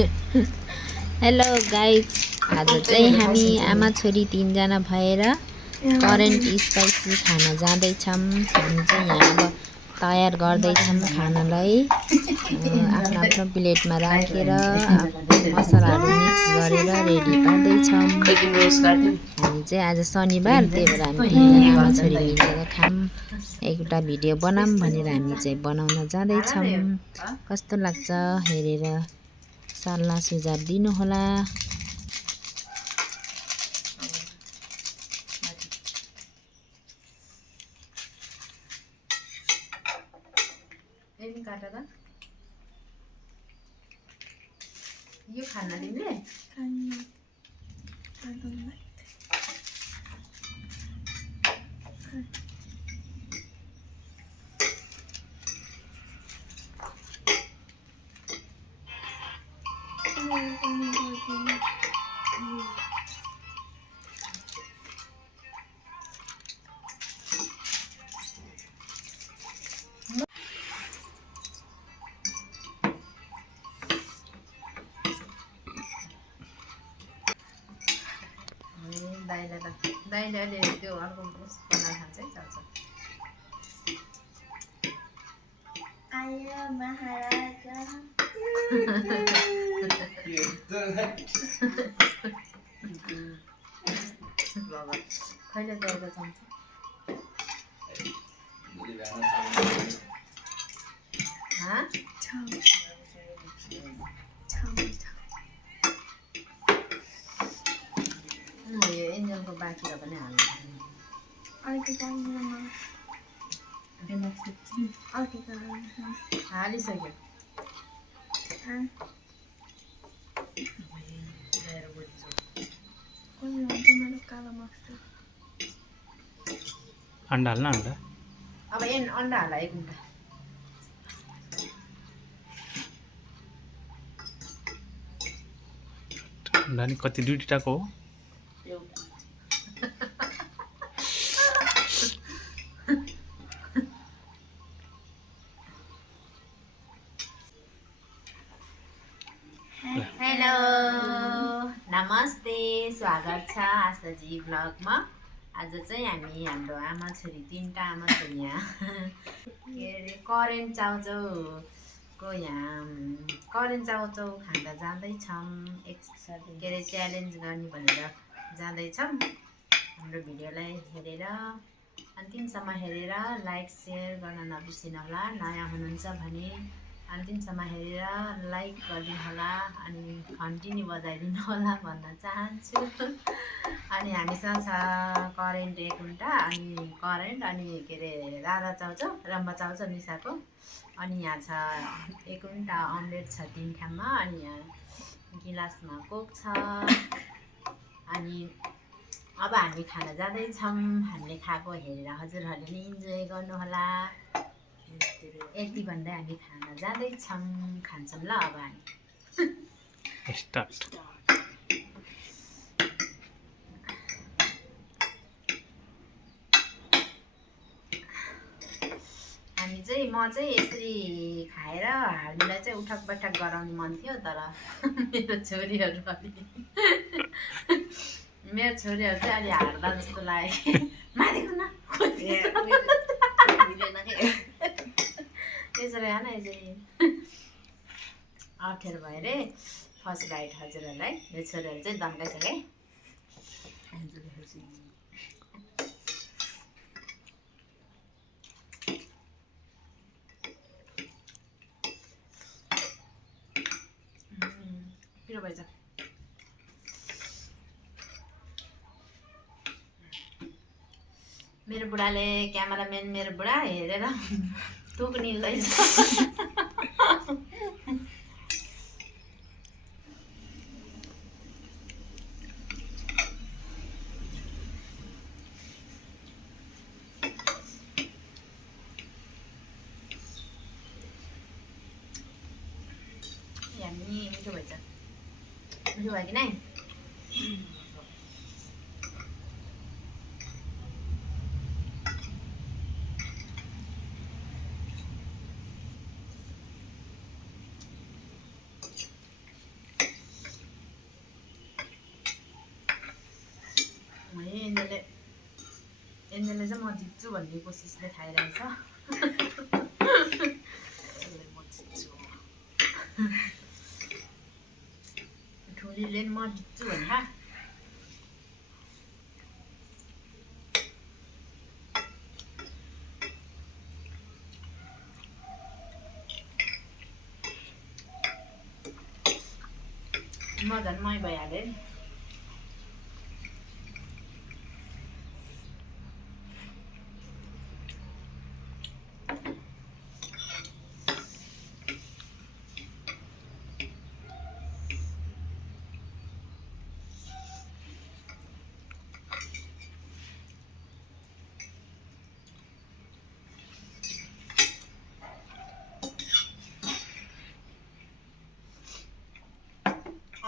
Hello guys, आज चाहिँ हामी आमा छोरी 3 जना भएर करेन्ट स्पाइसी खान जाँदैछौँ। हामी चाहिँ यहाँ अब तयार गर्दैछौँ खानालाई। आफ्नो आफ्नो प्लेटमा राखेर मसलाहरू मिक्स गरेर रेडी पार्दैछौँ। हामी चाहिँ आज शनिबार, त्यही भएर हामी 3 जना आमा छोरी मिलेर खाऊँ, एउटा भिडियो बनाऊँ भनेर हामी चाहिँ बनाउन जाँदैछौँ। कस्तो लाग्छ हेरेर सल्लाह सुझाव दिनुहोला। यो खाना तिमीले दाइले अहिले त्यो अर्को बनाएर खान्छ है चाउचाउ। आयो महाराजा बाबा खैले गएको चाहन्छ यो इन्जनको बाँकी र पनि हालिसक्यो। अंडा हाल्न अंडा अब अंडा हाला 1 घण्टा अंडा नि कति दुईटाको हो हेलो नमस्ते, स्वागत छ आशाजी ब्लगमा। आज चाहिँ हामी हाम्रो आमा छोरी 3टा आमा छोरी यहाँ के अरे करेन्ट चाउचाउको यहाँ करेन्ट चाउचाउ खान जाँदैछौँ। के अरे च्यालेन्ज गर्ने भनेर जाँदैछौँ। हाम्रो भिडियोलाई हेरेर अन्तिमसम्म हेरेर लाइक सेयर गर्न नबिर्सिनु होला। नयाँ हुनुहुन्छ भने अन्तिमसम्म हेरेर लाइक गरिदिनु होला अनि घन्टी बजाइदिनु होला भन्न चाहन्छु। अनि हामीसँग छ करेन्ट 1 घण्टा अनि करेन्ट अनि के अरे राधा चाउचाउ रम्बा चाउचाउ मिसाएको। अनि यहाँ छ 1 घण्टा अमलेट छ 3 ठाउँमा। अनि यहाँ गिलासमा कोक छ। अनि अब हामी खान जाँदैछौँ। हामीले खाएको हेरेर हजुरहरूले नि इन्जोय गर्नुहोला। यति भन्दै हामी खान जाँदैछौँ। खान्छौँ ल अब हामी स्टार्ट। म चाहिँ यसरी खाएर हामीलाई चाहिँ उठक बैठक गराउनु मन थियो, तर मेरो छोरीहरू चाहिँ अलि हार्दा जस्तो लाग्यो। मारेको न त्यसरी होइन, यसरी अप्ठ्यारो भयो रे। फर्स्ट बाइट हजुरहरूलाई। मेरो छोरीहरू चाहिँ दम्काइसक्यो है। पिरो भएछ। मेरो बुढाले क्यामेराम्यान मेरो बुढा हेरेर तुक निल्दैछ। मिठो भएछ। मिठो भयो कि नै? चाहिँ म जित्छु भन्ने कोसिसले खाइरहेछ म जित्छु ठुलीले म जित्छु भन्दा म झन् मै भइहालेँ नि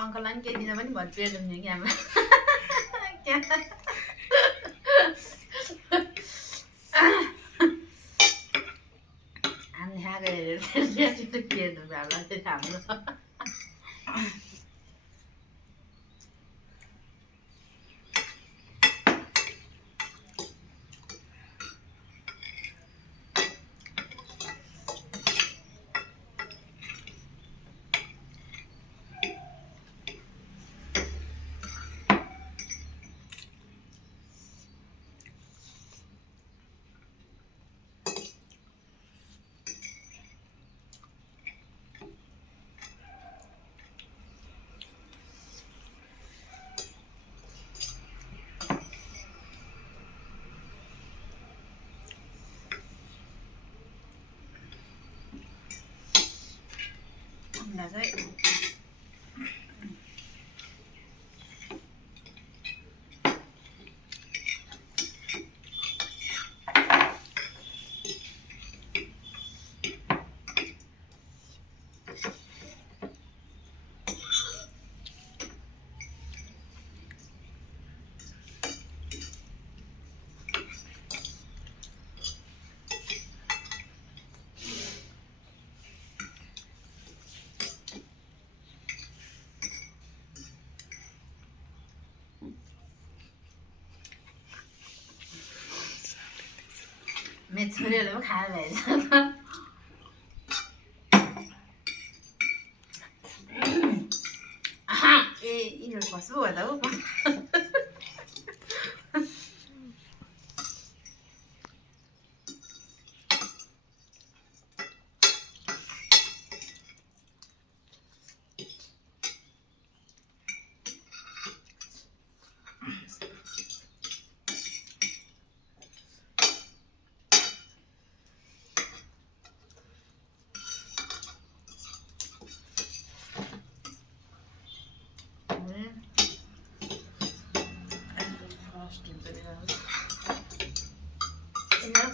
अङ्कललाई पनि केही दिँदा पनि भर पेट हुने कि हाम्रो हामी खाएको हेरेर पेट दुख्छ हाम्रो अन्डा चाहिँ मेरो छोरीहरूले पनि खाएर भएछ ए यिनीहरू फस्नु भयो त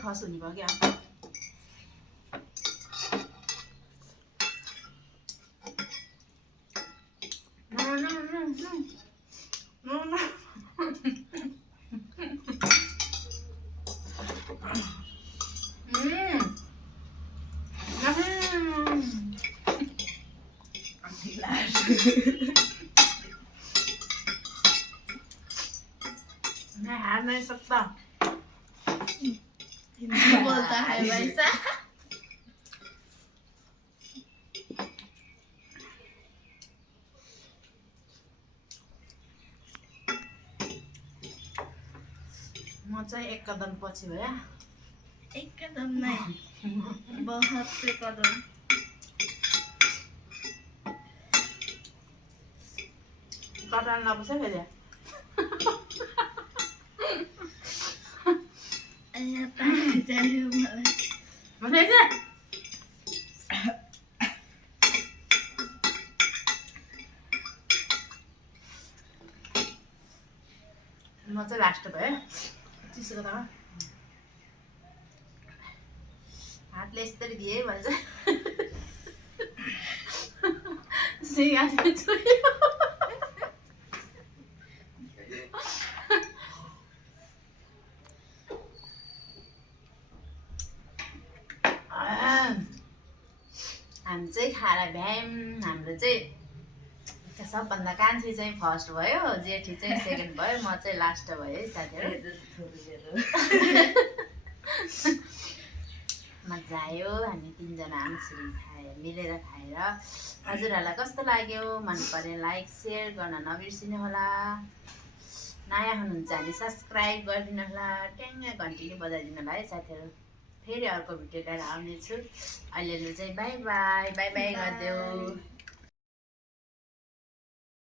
फस हुने भयो क्या मैं हार नहीं सकता बोलता है वैसा म चाहिँ एक कदम पछि भयो एक कदम नहीं बहुत से कदम कटान नपुछ फेरि चाहिए मलाई भन्दैछ म चाहिँ लास्ट भयो चिसोको त हातले यसरी दिए भन्छ सिगारेट छोड्यो हामी चाहिँ खाएर भ्यायौँ हाम्रो चाहिँ सबभन्दा कान्छी चाहिँ फर्स्ट भयो जेठी चाहिँ सेकेन्ड भयो म चाहिँ लास्ट भयो है साथीहरू जायो हामी तिनजना आमाछोरी मिलेर खाएर। हजुरहरूलाई कस्तो लाग्यो? मन परे लाइक सेयर गर्न नबिर्सिनु होला। नयाँ हुनुहुन्छ भने सब्सक्राइब गरिदिनु होला, ट्याङ्ग घन्टी बजाइदिनु होला है साथीहरू। फेरि अर्को भिडियो लिएर आउनेछु। अहिले चाहिँ बाई बाई बाई बाई गरिदेऊ।